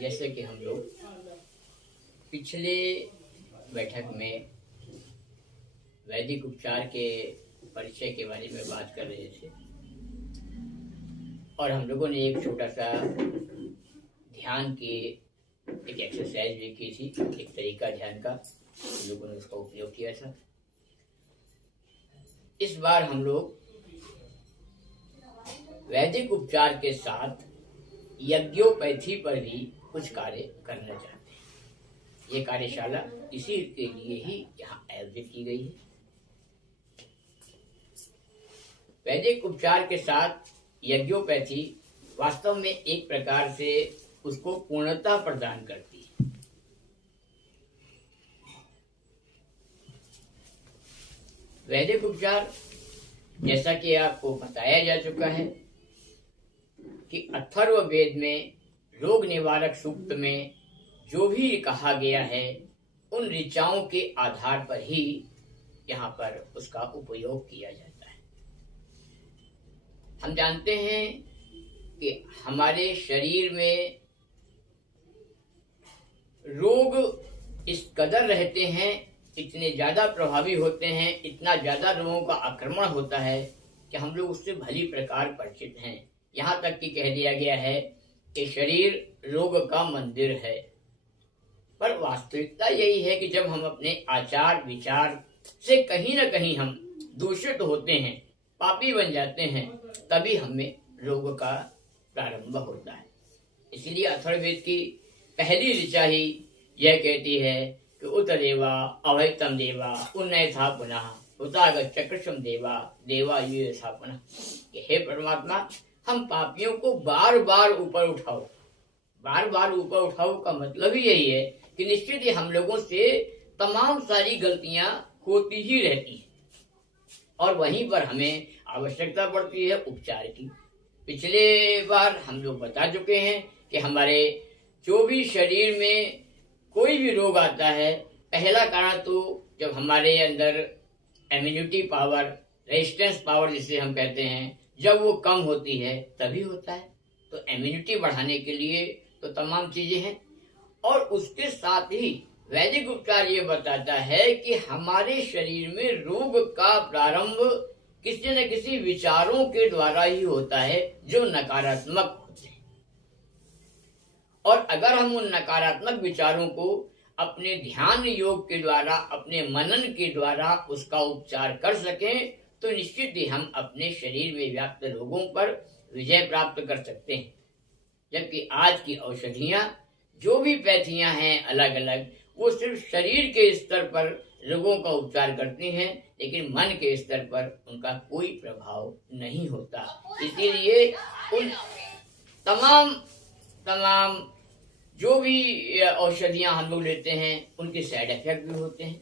जैसे कि हम लोग पिछले बैठक में वैदिक उपचार के परिचय के बारे में बात कर रहे थे और हम लोगों ने एक छोटा सा ध्यान की एक एक्सरसाइज भी की थी, एक तरीका ध्यान का हम लोगों ने उसका उपयोग किया था। इस बार हम लोग वैदिक उपचार के साथ यज्ञोपैथी पर भी कुछ कार्य करना चाहते हैं। ये कार्यशाला इसी के लिए ही यहाँ आयोजित की गई है। वैदिक उपचार के साथ यज्ञोपैथी वास्तव में एक प्रकार से उसको पूर्णता प्रदान करती है। वैदिक उपचार, जैसा कि आपको बताया जा चुका है कि अथर्ववेद में रोग निवारक सूक्त में जो भी कहा गया है उन ऋचाओं के आधार पर ही यहाँ पर उसका उपयोग किया जाता है। हम जानते हैं कि हमारे शरीर में रोग इस कदर रहते हैं, इतने ज्यादा प्रभावी होते हैं, इतना ज्यादा रोगों का आक्रमण होता है कि हम लोग उससे भली प्रकार परिचित हैं। यहाँ तक कि कह दिया गया है कि शरीर रोग का मंदिर है। पर वास्तविकता यही है कि जब हम अपने आचार विचार से कहीं न कहीं हम दूषित होते हैं, पापी बन जाते हैं, तभी हमें रोग का प्रारंभ होता है। इसलिए अथर्ववेद की पहली ऋचा ही यह कहती है कि उत देवा अवैतम देवा उन्नय था पुनः उतागत कृष्ण देवा देवा ये था पुनः। हे परमात्मा, हम पापियों को बार बार ऊपर उठाओ। बार बार ऊपर उठाओ का मतलब ही यही है कि निश्चित ही हम लोगों से तमाम सारी गलतियां होती ही रहती हैं और वहीं पर हमें आवश्यकता पड़ती है उपचार की। पिछले बार हम लोग बता चुके हैं कि हमारे जो भी शरीर में कोई भी रोग आता है, पहला कारण तो जब हमारे अंदर इम्यूनिटी पावर, रेजिस्टेंस पावर जिसे हम कहते हैं, जब वो कम होती है तभी होता है। तो इम्यूनिटी बढ़ाने के लिए तो तमाम चीजें हैं और उसके साथ ही वैदिक उपचार ये बताता है कि हमारे शरीर में रोग का प्रारंभ किसी न किसी विचारों के द्वारा ही होता है जो नकारात्मक होते हैं। और अगर हम उन नकारात्मक विचारों को अपने ध्यान योग के द्वारा, अपने मनन के द्वारा उसका उपचार कर सकें तो निश्चित ही हम अपने शरीर में व्याप्त रोगों पर विजय प्राप्त कर सकते हैं। जबकि आज की औषधियां, जो भी पैथियां हैं अलग अलग, वो सिर्फ शरीर के स्तर पर रोगों का उपचार करती हैं, लेकिन मन के स्तर पर उनका कोई प्रभाव नहीं होता। इसीलिए उन तमाम जो भी औषधियां हम लोग लेते हैं उनके साइड इफेक्ट भी होते हैं,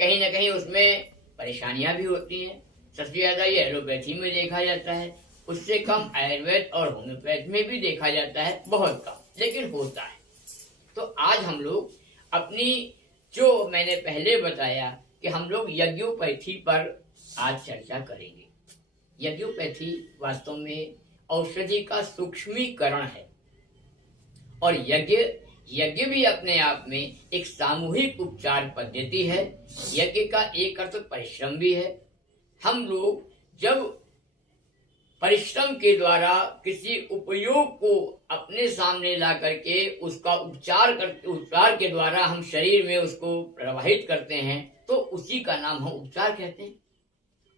कहीं ना कहीं उसमें परेशानियां भी होती हैं। सबसे ज्यादा ये एलोपैथी में देखा जाता है, उससे कम आयुर्वेद और होम्योपैथी में भी देखा जाता है, बहुत कम, लेकिन होता है। तो आज हम लोग अपनी, जो मैंने पहले बताया कि हम लोग यज्ञोपैथी पर आज चर्चा करेंगे। यज्ञोपैथी वास्तव में औषधि का सूक्ष्मीकरण है और यज्ञ भी अपने आप में एक सामूहिक उपचार पद्धति है। यज्ञ का एक अर्थ परिश्रम भी है। हम लोग जब परिश्रम के द्वारा किसी उपयोग को अपने सामने ला करके उसका उपचार के द्वारा हम शरीर में उसको प्रवाहित करते हैं तो उसी का नाम हम उपचार कहते हैं।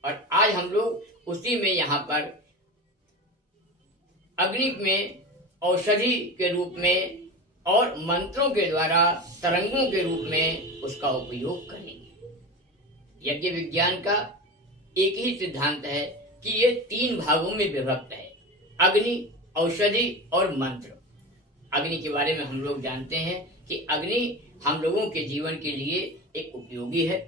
और आज हम लोग उसी में यहाँ पर अग्नि में औषधि के रूप में और मंत्रों के द्वारा तरंगों के रूप में उसका उपयोग करेंगे। यज्ञ विज्ञान का एक ही सिद्धांत है कि ये 3 भागों में विभक्त है, अग्नि, औषधि और मंत्र। अग्नि के बारे में हम लोग जानते हैं कि अग्नि हम लोगों के जीवन के लिए एक उपयोगी है,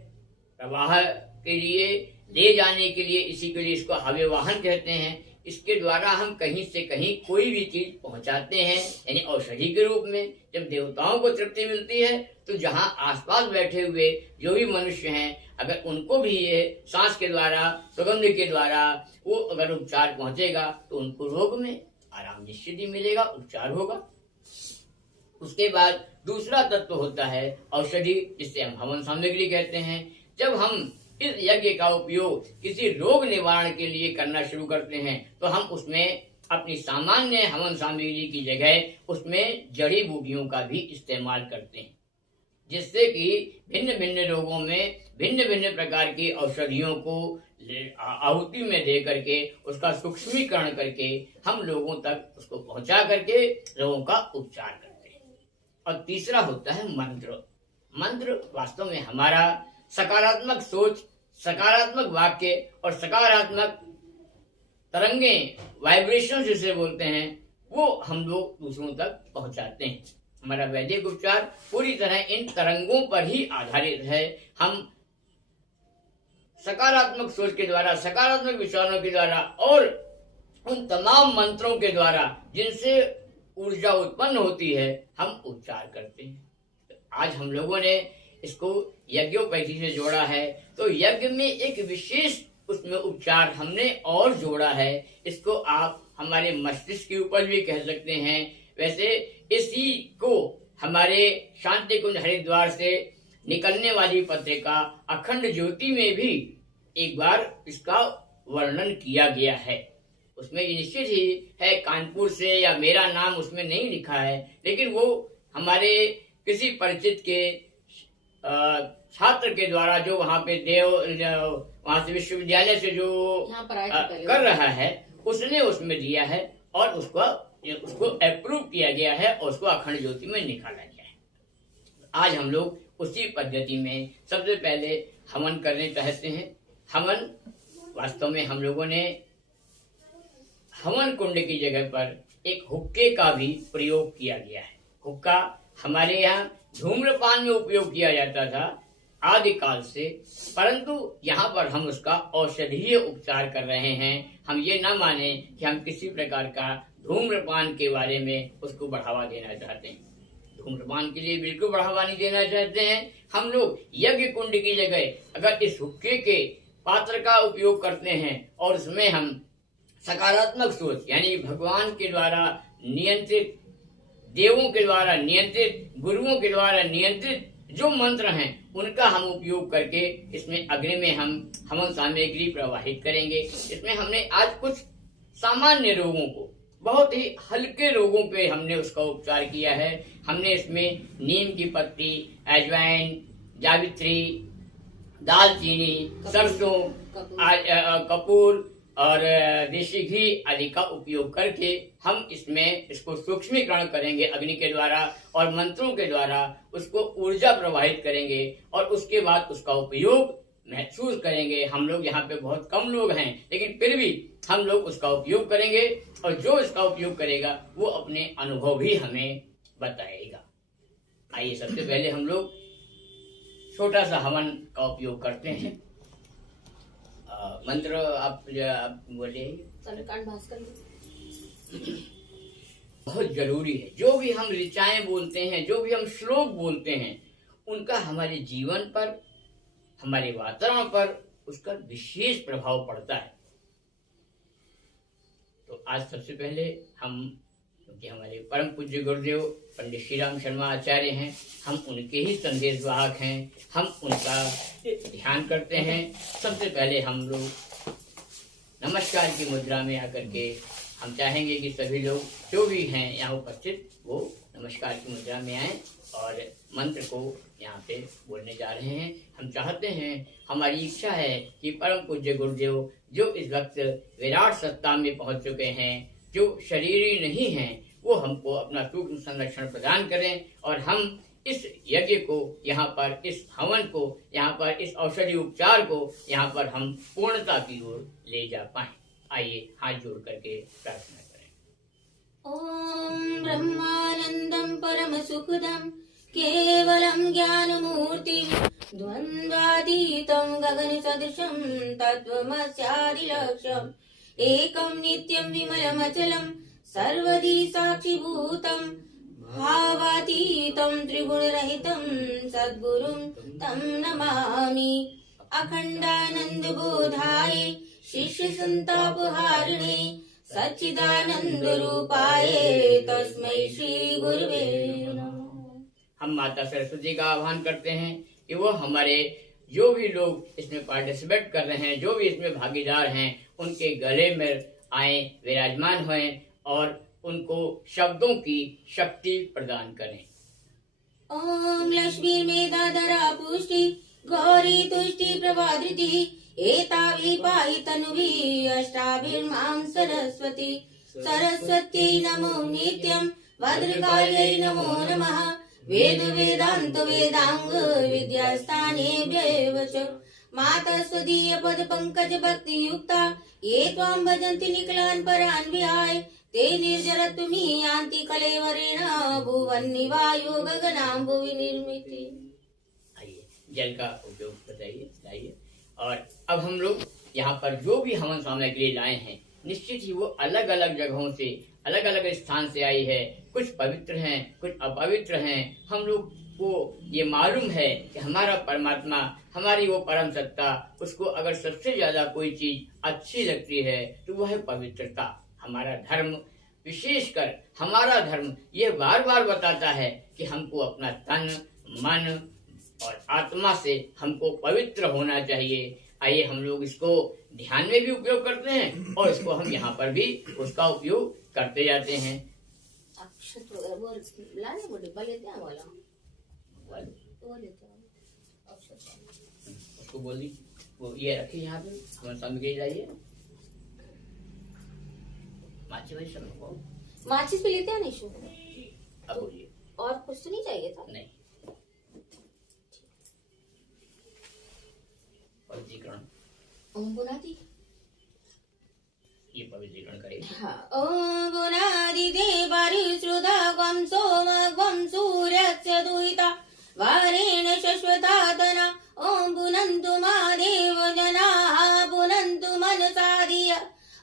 प्रवाह के लिए, ले जाने के लिए, इसी के लिए इसको हव्य वाहन कहते हैं। इसके द्वारा हम कहीं से कहीं कोई भी चीज पहुंचाते हैं, यानी औषधि के रूप में। जब देवताओं को तृप्ति मिलती है तो जहाँ आसपास बैठे हुए जो भी मनुष्य हैं, अगर उनको भी ये सांस के द्वारा, सुगंध के द्वारा वो अगर उपचार पहुंचेगा तो उनको रोग में आराम निश्चित ही मिलेगा, उपचार होगा। उसके बाद दूसरा तत्व होता है औषधि, जिसे हम हवन सामग्री कहते हैं। जब हम इस यज्ञ का उपयोग किसी रोग निवारण के लिए करना शुरू करते हैं तो हम उसमें अपनी सामान्य हवन सामग्री की जगह उसमें जड़ी बूटियों का भी इस्तेमाल करते हैं, जिससे कि भिन्न भिन्न रोगों में भिन्न भिन्न प्रकार की औषधियों को आहुति में दे करके उसका सूक्ष्मीकरण करके हम लोगों तक उसको पहुंचा करके रोगों का उपचार करते हैं। और तीसरा होता है मंत्र। मंत्र वास्तव में हमारा सकारात्मक सोच, सकारात्मक वाक्य और सकारात्मक तरंगे, वाइब्रेशन जिसे बोलते हैं, वो हम लोग दूसरों तक पहुंचाते हैं। हमारा वैदिक उपचार पूरी तरह इन तरंगों पर ही आधारित है। हम सकारात्मक सोच के द्वारा, सकारात्मक विचारों के द्वारा और उन तमाम मंत्रों के द्वारा जिनसे ऊर्जा उत्पन्न होती है, हम उपचार करते हैं। आज हम लोगों ने इसको यज्ञोपैथी से जोड़ा है, तो यज्ञ में एक विशेष उसमें उपचार हमने और जोड़ा है। इसको आप हमारे मस्तिष्क के ऊपर भी कह सकते हैं। वैसे इसी को हमारे शांति कुंज हरिद्वार से निकलने वाली पत्रिका अखंड ज्योति में भी एक बार इसका वर्णन किया गया है। उसमें निश्चित ही है कानपुर से, या मेरा नाम उसमें नहीं लिखा है, लेकिन वो हमारे किसी परिचित के छात्र के द्वारा जो वहाँ पे वहाँ से विश्वविद्यालय से जो कर रहा है, उसने उसमें दिया है और उसको अप्रूव किया गया है और उसको अखंड ज्योति में निकाला गया है। आज हम लोग उसी पद्धति में सबसे पहले हवन करने चाहते हैं। हवन वास्तव में हम लोगों ने हवन कुंड की जगह पर एक हुक्के का भी प्रयोग किया गया है। हुक्का हमारे यहाँ धूम्रपान में उपयोग किया जाता था आदिकाल से, परंतु यहाँ पर हम उसका औषधीय उपचार कर रहे हैं। हम ये न माने कि हम किसी प्रकार का धूम्रपान के बारे में उसको बढ़ावा देना चाहते हैं। धूम्रपान के लिए बिल्कुल बढ़ावा नहीं देना चाहते हैं। हम लोग यज्ञ कुंड की जगह अगर इस हुक्के के पात्र का उपयोग करते हैं और उसमें हम सकारात्मक सोच, यानी भगवान के द्वारा नियंत्रित, देवों के द्वारा नियंत्रित, गुरुओं के द्वारा नियंत्रित जो मंत्र हैं, उनका हम उपयोग करके इसमें अग्नि में हम हवन सामग्री प्रवाहित करेंगे। इसमें हमने आज कुछ सामान्य रोगों को, बहुत ही हल्के रोगों पे हमने उसका उपचार किया है। हमने इसमें नीम की पत्ती, अजवाइन, जावित्री, दालचीनी, सरसों, कपूर और देशी घी आदि का उपयोग करके हम इसमें इसको सूक्ष्मीकरण करेंगे अग्नि के द्वारा और मंत्रों के द्वारा उसको ऊर्जा प्रवाहित करेंगे और उसके बाद उसका उपयोग महसूस करेंगे। हम लोग यहाँ पे बहुत कम लोग हैं, लेकिन फिर भी हम लोग उसका उपयोग करेंगे और जो इसका उपयोग करेगा वो अपने अनुभव भी हमें बताएगा। आइए सबसे पहले हम लोग छोटा सा हवन का उपयोग करते हैं। मंत्र आप बोले। बहुत जरूरी है। जो भी हम ऋचाएं बोलते हैं, जो भी हम श्लोक बोलते हैं, उनका हमारे जीवन पर, हमारे वातावरण पर उसका विशेष प्रभाव पड़ता है। तो आज सबसे पहले हम, क्योंकि हमारे परम पूज्य गुरुदेव पंडित श्री राम शर्मा आचार्य हैं, हम उनके ही संदेश वाहक हैं, हम उनका ध्यान करते हैं। सबसे पहले हम लोग नमस्कार की मुद्रा में आकर के हम चाहेंगे कि सभी लोग जो भी हैं यहाँ उपस्थित वो नमस्कार की मुद्रा में आएं और मंत्र को यहाँ पे बोलने जा रहे हैं। हम चाहते हैं, हमारी इच्छा है कि परम पूज्य गुरुदेव जो इस वक्त विराट सत्ता में पहुंच चुके हैं, जो शरीरी नहीं हैं, वो हमको अपना सूक्ष्म संरक्षण प्रदान करें और हम इस यज्ञ को यहाँ पर, इस हवन को यहाँ पर, इस औषधि उपचार को यहाँ पर हम पूर्णता की ओर ले जा पाएं। आइए हाथ जोड़ करके प्रार्थना करें। ओम ब्रह्मानंदम परम सुखदम केवलम ज्ञानमूर्तिं द्वन्द्वातीतं गगन सदृशं तत्त्वमस्यादिलक्ष्यम् एकं नित्यं विमलमचलं सर्वदी साक्षिभूतं भावातीतं त्रिगुणरहितं सद्गुरुं तं नमामि। अखंडानंद बोधाय शिष्य संतापहारिणे सच्चिदानंद रूपाय तस्मै श्री गुरुवे नमः। हम माता सरस्वती का आह्वान करते हैं कि वो हमारे जो भी लोग इसमें पार्टिसिपेट कर रहे हैं, जो भी इसमें भागीदार हैं, उनके गले में आए, विराजमान हों और उनको शब्दों की शक्ति प्रदान करें। ओम लक्ष्मी मेधाधरा पुष्टि गौरी तुष्टि प्रभाधृति एतावी पाहि तनुभिः अष्टाभिर्मां सरस्वती सरस्वत्यै नमो नित्यं भद्रकाल्यै नमो नमः वेद वेदांत वेदांग विद्यास्थानेभ्यः च माता स्वदीय पद पंकज भक्ति युक्ता ये त्वां भजन्ति निखिलान् परान् विहाय ते निर्जरत्वमि यान्ति कलेवरेण भुवन्निवायो गगनां भुवि निर्मिति। आइए जल का उपयोग बताइए। और अब हम लोग यहाँ पर जो भी हवन सामग्री लाए हैं, निश्चित ही वो अलग अलग जगहों से, अलग अलग स्थान से आई है। कुछ पवित्र हैं, कुछ अपवित्र हैं। हम लोग को ये मालूम है कि हमारा परमात्मा, हमारी वो परम सत्ता, उसको अगर सबसे ज्यादा कोई चीज अच्छी लगती है तो वह है पवित्रता। हमारा धर्म, विशेषकर हमारा धर्म ये बार बार बताता है कि हमको अपना तन, मन और आत्मा से हमको पवित्र होना चाहिए। आइए हम लोग इसको ध्यान में भी उपयोग करते हैं और इसको हम यहाँ पर भी उसका उपयोग करते जाते हैं। उसको बोली वो ये रखी यहाँ पे, हम सामग्री लाइए। माचिस पे लेते हैं निशु। अब बोलिए। और कुछ तो नहीं चाहिए था? नहीं। पवित्रीकरण ओम बुनादि, ये पवित्रीकरण करें। हाँ। ओम बुनादि देवारि श्रुधागम सोमगम सूर्यस्य दुहिता वारेण शश्वतातना ओम बुनन्तु मादेव जनाः बुनन्तु मनसादिय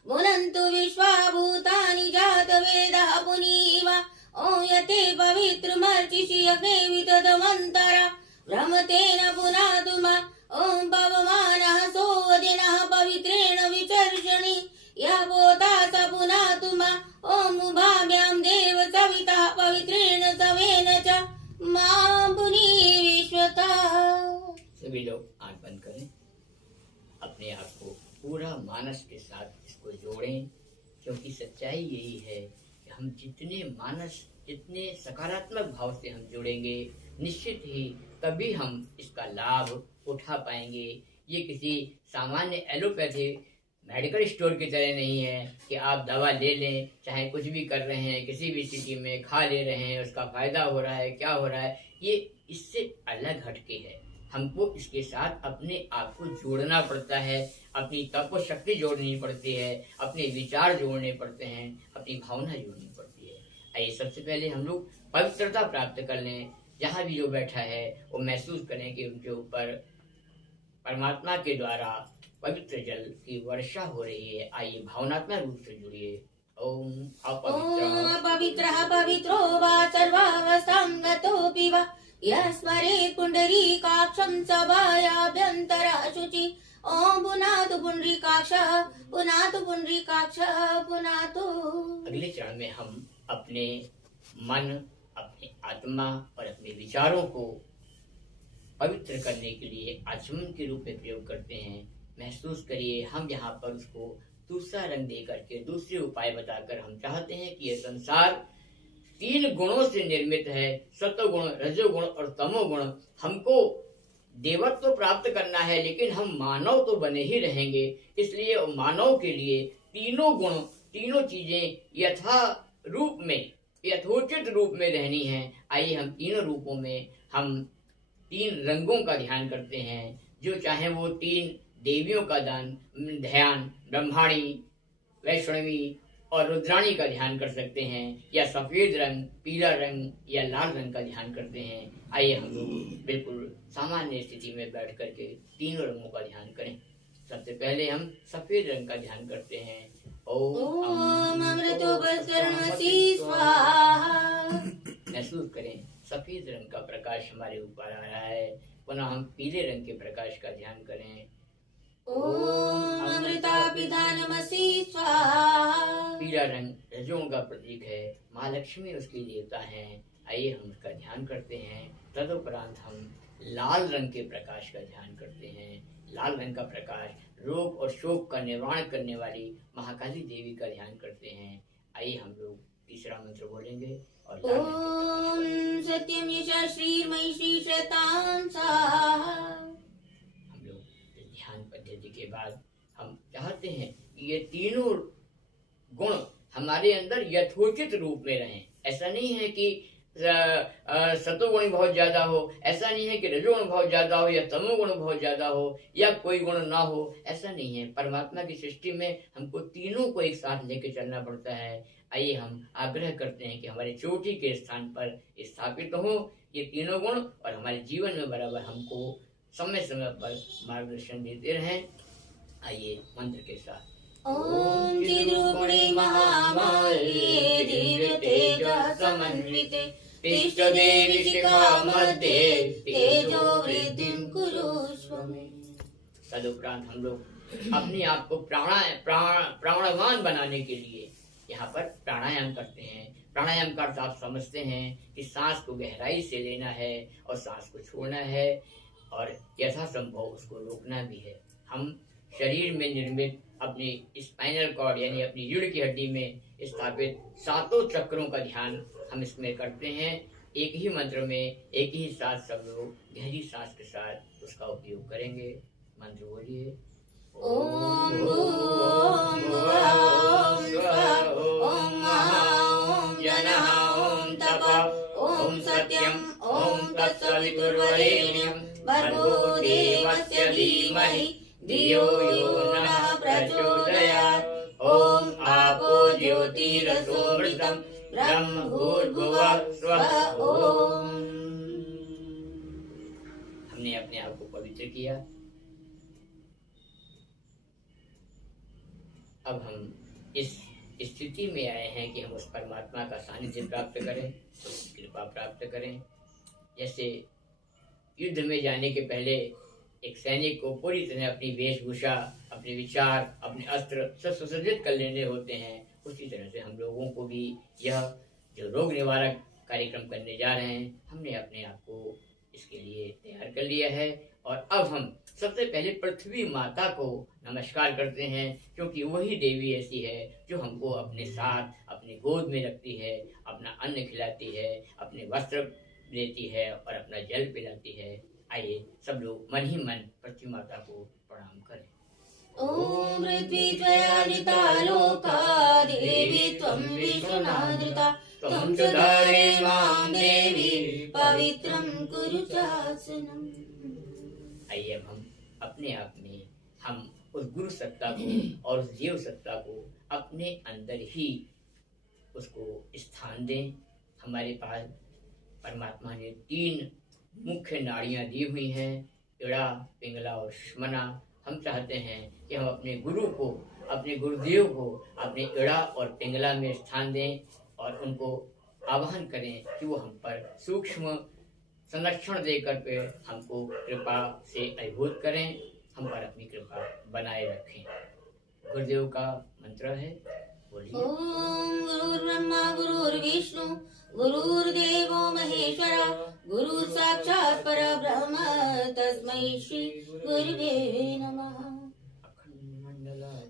बुनन्तु विश्वाभूतानि जातवेदः पुनीवा ओम यते पवित्रमर्चिषि अग्ने विततमन्तरा भ्रमतेन पुनातु मा ओम पवमानः सोदिनः पवित्रेण विचर्षणि यः पोता स पुनातु मा ओम उभाभ्यां देव सवितः पवित्रेण सवेन च मां पुनी विश्वतः। सभी लोग आंख बंद करें, अपने आप को पूरा मानस के साथ इसको जोड़ें, क्योंकि सच्चाई यही है कि हम जितने सकारात्मक भाव से हम जुड़ेंगे, निश्चित ही तभी हम इसका लाभ उठा पाएंगे। ये किसी सामान्य एलोपैथी मेडिकल स्टोर की तरह नहीं है कि आप दवा ले लें, चाहे कुछ भी कर रहे हैं, किसी भी स्थिति में खा ले रहे हैं, उसका फायदा हो रहा है, क्या हो रहा है। ये इससे अलग हटके है। हमको इसके साथ अपने आप को जोड़ना पड़ता है, अपनी तप शक्ति जोड़नी पड़ती है, अपने विचार जोड़ने पड़ते हैं, अपनी भावना जोड़नी पड़ती है। आइए सबसे पहले हम लोग पवित्रता प्राप्त कर लें। जहाँ भी जो बैठा है वो महसूस करें कि उनके ऊपर परमात्मा के द्वारा पवित्र जल की वर्षा हो रही है। आइए भावनात्मक रूप से जुड़िए। ओम अपवित्रः पवित्रो वा सर्वावस्थां गतोऽपि वा यः स्मरेत् पुण्डरीकाक्षं सभायाभ्यन्तरः शुचि ओम पुनातु पुण्डरीकाक्षः पुनातु पुण्डरीकाक्षः पुनातु। अगले चरण में हम अपने मन, अपनी आत्मा और अपने विचारों को पवित्र करने के लिए आचमन के रूप में प्रयोग करते हैं। महसूस करिए, हम यहाँ पर उसको दूसरा रंग दे करके, दूसरे उपाय बताकर हम चाहते हैं कि यह संसार 3 गुणों से निर्मित है, सत्वगुण, रजोगुण और तमोगुण। हमको देवत्व तो प्राप्त करना है, लेकिन हम मानव तो बने ही रहेंगे। इसलिए मानव के लिए तीनों गुण, तीनों चीजें यथोचित रूप में रहनी है। आइए हम तीनों रूपों में हम 3 रंगों का ध्यान करते हैं। जो चाहे वो 3 देवियों का ध्यान ब्रह्माणी, वैष्णवी और रुद्राणी का ध्यान कर सकते हैं, या सफेद रंग, पीला रंग या लाल रंग का ध्यान करते हैं। आइए हम लोग बिल्कुल सामान्य स्थिति में बैठ करके तीनों रंगों का ध्यान करें। सबसे पहले हम सफेद रंग का ध्यान करते हैं। ओम अमृतोपस्करणमसि स्वाहा। महसूस करें सफेद रंग का प्रकाश हमारे ऊपर आ रहा है। पुनः हम पीले रंग के प्रकाश का ध्यान करें। ओम अमृतापिधानमसि स्वाहा। पीला रंग रजों का प्रतीक है, माँ लक्ष्मी उसकी देवता हैं। आइए हम उसका ध्यान करते हैं। तदुपरांत हम लाल रंग के प्रकाश का ध्यान करते हैं। लाल रंग का प्रकाश रोग और शोक का निवारण करने वाली महाकाली देवी का ध्यान करते हैं। आइए हम लोग तीसरा मंत्र बोलेंगे और लाल रंग के प्रकाश ओम सत्यम यशा श्रीर्मयी श्री शतां सा। हम लोग इस ध्यान पद्धति के बाद हम चाहते हैं कि ये तीनों गुण हमारे अंदर यथोचित रूप में रहें। ऐसा नहीं है कि सतोगुण बहुत ज्यादा हो, ऐसा नहीं है कि रजोगुण बहुत ज्यादा हो या तमोगुण बहुत ज्यादा हो या कोई गुण ना हो, ऐसा नहीं है। परमात्मा की सृष्टि में हमको तीनों को एक साथ लेके चलना पड़ता है। आइए हम आग्रह करते हैं कि हमारे चोटी के स्थान पर स्थापित हो ये तीनों गुण और हमारे जीवन में बराबर हमको समय समय पर मार्गदर्शन देते रहें। आइए मंत्र के साथ। ओम चिद्रूपिणे महामाये दिव्य तेज समन्विते तिष्ठ देवी शिखा मध्ये तेजो वृद्धिं कुरुष्व मे। तदुपरांत हम लोग अपने आप को प्राणवान बनाने के लिए यहाँ पर प्राणायाम करते हैं। प्राणायाम का अर्थ आप समझते हैं कि सांस को गहराई से लेना है और सांस को छोड़ना है और यथासंभव उसको रोकना भी है। हम शरीर में निर्मित अपनी स्पाइनल कॉर्ड यानी अपनी रीढ़ की हड्डी में स्थापित 7 चक्रों का ध्यान हम इसमें करते हैं। एक ही मंत्र में एक ही साथ सब लोग गहरी सांस के साथ उसका उपयोग करेंगे। मंत्र बोलिए। ओम भूर्भुवः ओम स्वः ओम महाः ओम जनः ओम तपः ओम सत्यम ओम तत्सवितुर्वरेण्यं भर्गो देवस्य धीमहि धियो यो नः प्रचोदयात्। ओम आपो ज्योतिरसोमृतं ब्रह्म भूर्भुवः स्वः ओम। हमने अपने आप को पवित्र किया। अब हम इस स्थिति में आए हैं कि हम उस परमात्मा का सानिध्य प्राप्त करें, उसकी कृपा प्राप्त करें। जैसे युद्ध में जाने के पहले एक सैनिक को पूरी तरह अपनी वेशभूषा, अपने विचार, अपने अस्त्र सब सुसज्जित कर लेने होते हैं, उसी तरह से हम लोगों को भी यह जो रोग निवारक कार्यक्रम करने जा रहे हैं, हमने अपने आप को इसके लिए तैयार कर लिया है। और अब हम सबसे पहले पृथ्वी माता को नमस्कार करते हैं, क्योंकि वही देवी ऐसी है जो हमको अपने साथ अपनी गोद में रखती है, अपना अन्न खिलाती है, अपने वस्त्र देती है और अपना जल पिलाती है। आइए सब लोग मन ही मन पृथ्वी माता को प्रणाम करें। ओम पृथ्वी त्वया लोका देवी त्वं विश्वनाधृता त्वं च धरे मां देवी पवित्रं कुरु चासनम्। आइए अब हम अपने आप में हम उस गुरु सत्ता को और उस जीव सत्ता को अपने अंदर ही उसको स्थान दें। हमारे पास परमात्मा ने 3 मुख्य नाड़ियां दी हुई हैं, इड़ा, पिंगला और सुषुम्ना। हम चाहते हैं कि हम अपने गुरु को, अपने गुरुदेव को अपने इड़ा और पिंगला में स्थान दें और उनको आवाहन करें कि वो हम पर सूक्ष्म संरक्षण देकर के हमको कृपा से अभिभूत करें, हम पर अपनी कृपा बनाए रखें। गुरुदेव का मंत्र है, बोलिए। ओम गुरुर्ब्रह्मा गुरुर्विष्णु गुरुर्देवो महेश्वरा गुरु साक्षात् परब्रह्म तस्मै श्री गुरुवे नमः।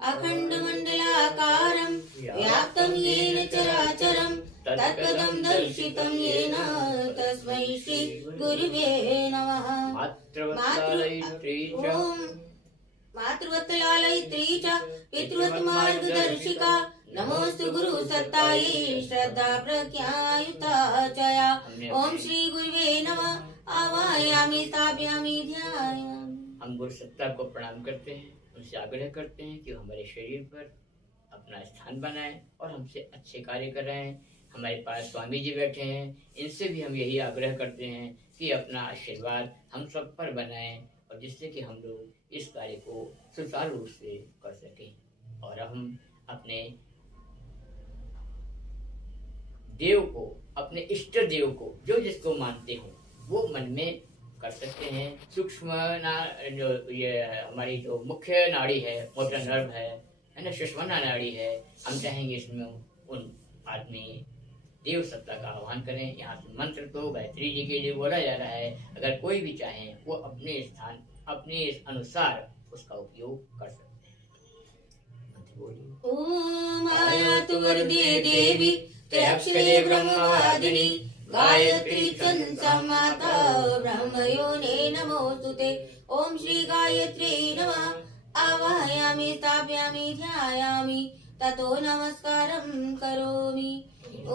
अखण्डमण्डलाकारं व्याप्तं येन चराचरं तत्पदं दर्शितं येन तस्मै श्री गुरुवे नमः। मातृवत्सलालयित्री च पितृवत् मार्गदर्शिका नमोस्तु गुरु सत्तायै श्रद्धा प्रज्ञायुता चया। ओम श्री गुरुवे नमः। आवाहयामि स्थापयामि ध्यायामि। हम गुरु सत्ता को प्रणाम करते हैं, उनसे आग्रह करते हैं कि हमारे शरीर पर अपना स्थान बनाएं और हमसे अच्छे कार्य कराएं। हमारे पास स्वामी जी बैठे हैं, इनसे भी हम यही आग्रह करते हैं कि अपना आशीर्वाद हम सब पर बनाएं और जिससे कि हम लोग इस कार्य को सुचारू रूप से कर सकें। और हम अपने देव को, अपने इष्ट देव को, जो जिसको मानते हो वो मन में कर सकते हैं। सूक्ष्म जो ये हमारी जो मुख्य नाड़ी है, मोटर नर्व है ना, सुषुम्ना नाड़ी है, हम चाहेंगे इसमें उन आदमी देव सत्ता का आह्वान करें। यहाँ से मंत्र तो गायत्री जी के लिए बोला जा रहा है, अगर कोई भी चाहे वो अपने स्थान अपने अनुसार उसका उपयोग कर सकते हैं। मंत्र बोलिए। ओम आयातु वरदे देवी त्रयक्षरे ब्रह्मवादिनी गायत्री चंसा माता ब्रह्मयोने नमोस्तुते। ओम श्री गायत्री नमः। आवाहयामि स्थापयामि ध्यायामि ततो नमस्कारं करोमि।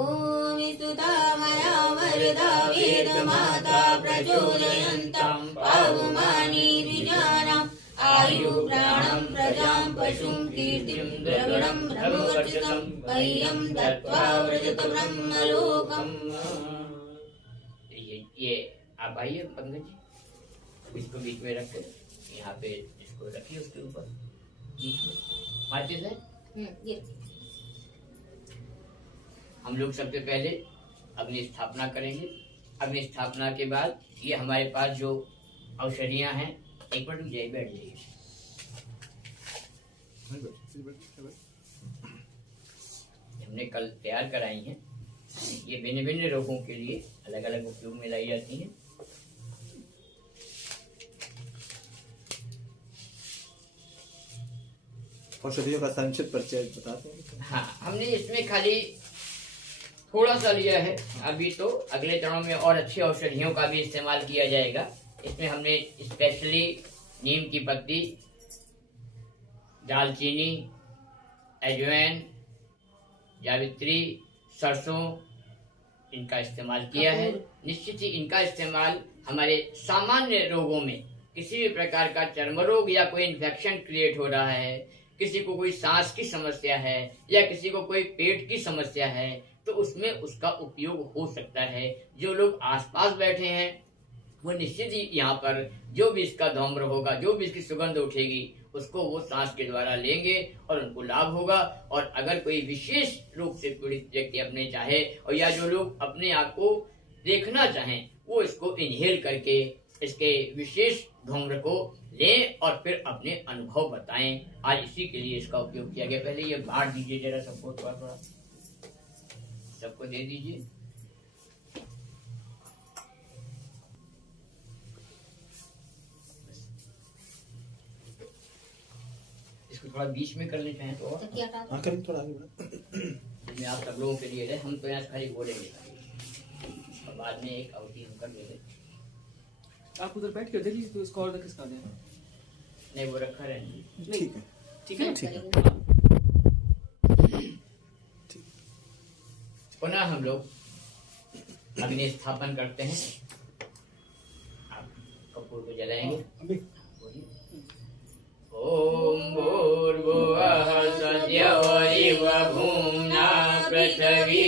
ओम स्तुता मया वरदा वेदमाता प्रचोदयन्तां पावमानि द्विजानाम् आयु प्राणं प्रजां पशुं कीर्तिं द्रविणं ब्रह्मवर्चितं मह्यं दत्त्वा व्रजत ब्रह्मलोकम्। ये आप आइए पंकज जी, इसको बीच में रख यहाँ पे इसको रखिए उसके ऊपर बीच में माचिस है। ये हम लोग सबसे पहले अग्नि स्थापना करेंगे। अग्नि स्थापना के बाद ये हमारे पास जो औषधियां हैं, एक मिनट रुक जाइए, बैठ जाइए। हमने कल तैयार कराई हैं, ये भिन्न भिन्न रोगों के लिए अलग अलग उपयोग में लाई जाती हैं। औषधियों का संक्षिप्त परिचय बताते हैं। हाँ, हमने इसमें खाली थोड़ा सा लिया है, अभी तो अगले चरणों में और अच्छी औषधियों का भी इस्तेमाल किया जाएगा। इसमें हमने स्पेशली नीम की पत्ती, दालचीनी, अजवाइन, जावित्री, सरसों, इनका इस्तेमाल किया है। निश्चित ही इनका इस्तेमाल हमारे सामान्य रोगों में, किसी भी प्रकार का चर्म रोग या कोई इन्फेक्शन क्रिएट हो रहा है, किसी को कोई सांस की समस्या है या किसी को कोई पेट की समस्या है, तो उसमें उसका उपयोग हो सकता है। जो लोग आसपास बैठे हैं वो निश्चित ही यहाँ पर जो भी इसका धूम्र होगा, जो भी इसकी सुगंध उठेगी, उसको वो सांस के द्वारा लेंगे और उनको लाभ होगा। और अगर कोई विशेष रूप से पीड़ित व्यक्ति अपने चाहे और या जो लोग अपने आप को देखना चाहें, वो इसको इनहेल करके इसके विशेष धूम्र को लें और फिर अपने अनुभव बताएं। आज इसी के लिए इसका उपयोग किया गया। पहले ये बांट दीजिए जरा सबको, थोड़ा थोड़ा सबको दे दीजिए। इसको थोड़ा बीच में करने चाहें तो और हाँ, करें थोड़ा आगे बढ़ो। जिसमें आप सब लोगों के लिए है, हम तो यहाँ खाली बोलेंगे और बाद में एक अवधि हम कर देंगे। आप उधर बैठ कर देखिए तो इसको और किसका देना। नहीं, वो रखा रहेंगे। ठीक है, ठीक है, ठीक है। पुनः हम लोग अग्नि स्थापन करते हैं। आप कपूर को जलाएंगे। ओम भूर्भुवः स्वस्तिर्वरिवः भूम्ना पृथिवीर्वरिम्ना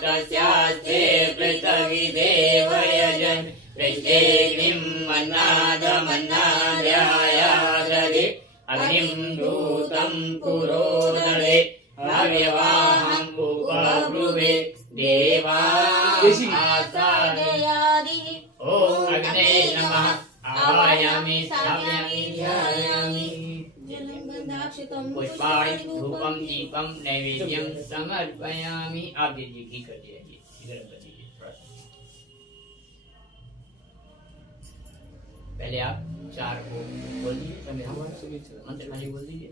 तस्यास्ते पृथिवी देवयजन् पृष्ठेऽग्निं मन्नादमन्नाद्यायादधि अग्निं दूतं पुरोदरे अव्यवाहं उपब्रुवे देवा आसादयादिः। ओम अग्ने नमः। आवाहयामि स्थापयामि ध्यायामि। पुष्पाणि धूपं दीपं नैवेद्यं समर्पयामि। आप दीजिए, घी कर दीजिए, गरम कर दीजिए। पहले आप चार को बोल दीजिए, मंत्र खाली बोल दीजिए।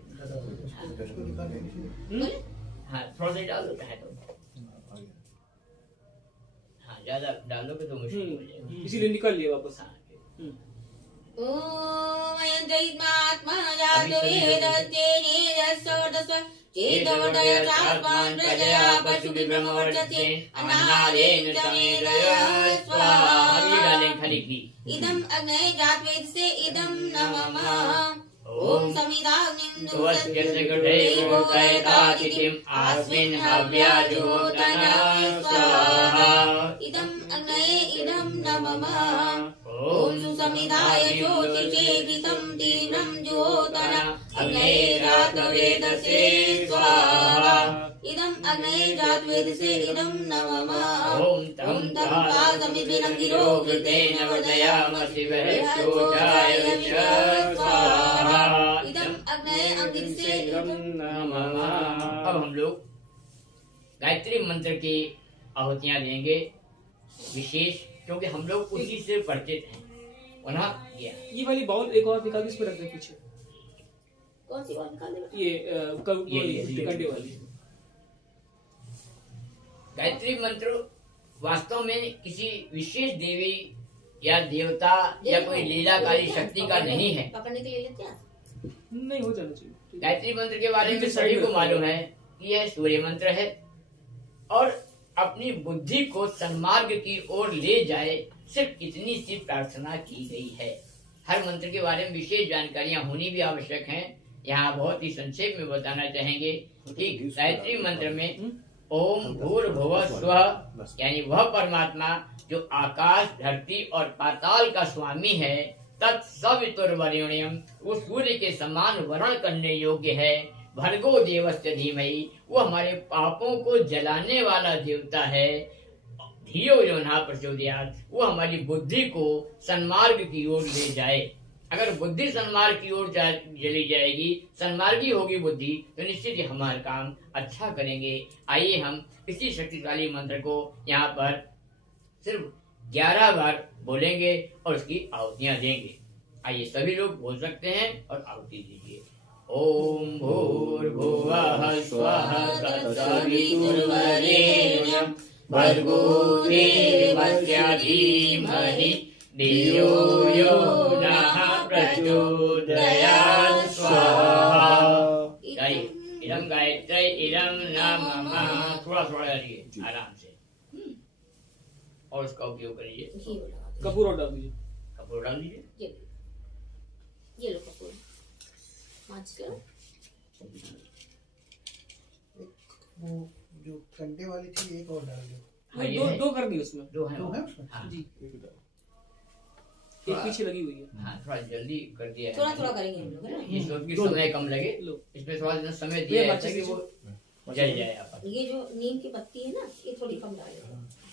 हाँ, थोड़ा सा डाल दो चाहे तो। हाँ, ज्यादा डालोगे तो मुश्किल हो जाएगा, इसीलिए निकाल लिया वापस। हाँ। ओम यन्त्रैत्मात्मा यादवेदस्तेनेदस्सवर्धस्व चेतवदय चास्मान् प्रजया पशुभिब्रह्मवर्चसे अन्नादेन समेदय स्वाहा। डालें खाली घी। इदम् अग्नये जातवेदसे इदं नमः। ओम समिदाग्निं स्वस्यस्य गृहे गोर्धयतातिथिम् अस्मिन् हव्याजुहोतन स्वाहा। इदम् अग्नये इदं नमः। ओम सुसमिदाय ज्योतिषे घृतं तीव्रं ज्योतन अग्नये जातवेदसे स्वाहा। इदम् अग्नये जातवेदसे इदं नमः। ओम तं पादमिद्विरङ्गिरो घृतेन वर्धयामसि वहश्चोचाय स्वाहा। इदम् अग्नये अग्निसे इदं नमः। अब हम लोग गायत्री मंत्र की आहुतियां देंगे विशेष, क्योंकि हम लोग उसी से परिचित हैं। पुनः ये वाली बाउल एक और निकाल, इसमें रख दे पीछे। कौन सी बात निकालने में? ये कंडे वाली। गायत्री मंत्र वास्तव में किसी विशेष देवी या देवता या कोई लीलाकारी शक्ति का नहीं है। पकड़ने के लिए लेते हैं? नहीं, हो जाना चाहिए। गायत्री मंत्र के बारे में सभी को मालूम है कि यह सूर्य मंत्र है और अपनी बुद्धि को सन्मार्ग की ओर ले जाए, सिर्फ इतनी सी प्रार्थना की गई है। हर मंत्र के बारे में विशेष जानकारियां होनी भी आवश्यक हैं। यहाँ बहुत ही संक्षेप में बताना चाहेंगे कि गायत्री मंत्र में ओम भूर्भुवः स्वः, यानी वह परमात्मा जो आकाश, धरती और पाताल का स्वामी है, तत्सवितुर्वरेण्यम, वो सूर्य के समान वर्ण करने योग्य है, भर्गो देवस्य धीमहि, वो हमारे पापों को जलाने वाला देवता है, धियो यो न प्रचोदयात्, वो हमारी बुद्धि को सन्मार्ग की ओर ले जाए। अगर बुद्धि सन्मार्ग की ओर चली जाएगी, सन्मार्गी होगी बुद्धि, तो निश्चित ही हमारा काम अच्छा करेंगे। आइए हम इसी शक्तिशाली मंत्र को यहाँ पर सिर्फ 11 बार बोलेंगे और उसकी आहुतियां देंगे। आइए सभी लोग बोल सकते हैं और आहुति दीजिए। ओम भूर्भुवः स्वः तत्सवितुर्वरेण्यं भर्गो देवस्य धीमहि धियो यो नः प्रचोदयात् स्वाहा। इदं गायत्रै इदं नमः। थोड़ा थोड़ा करिए आराम से और उसका उपयोग करिए। कपूर और डाल दीजिए। कपूर डाल दीजिए। ये लो कपूर, 5 लो। वो जो कंडे वाली थी एक और डाल दो। हाँ, ये दो है। दो कर दी उसमें। दो है दो है उसमें? हाँ जी, एक पीछे लगी हुई है। हाँ, थोड़ा जल्दी कर दिया है। थोड़ा थोड़ा करेंगे हम लोग, है ना? ये सोच के समय कम लगे, लो। इसमें थोड़ा सा समय दिया है ताकि वो जल जाए आपस। ये जो नीम की पत्ती है ना, ये थोड़ी कम डालें।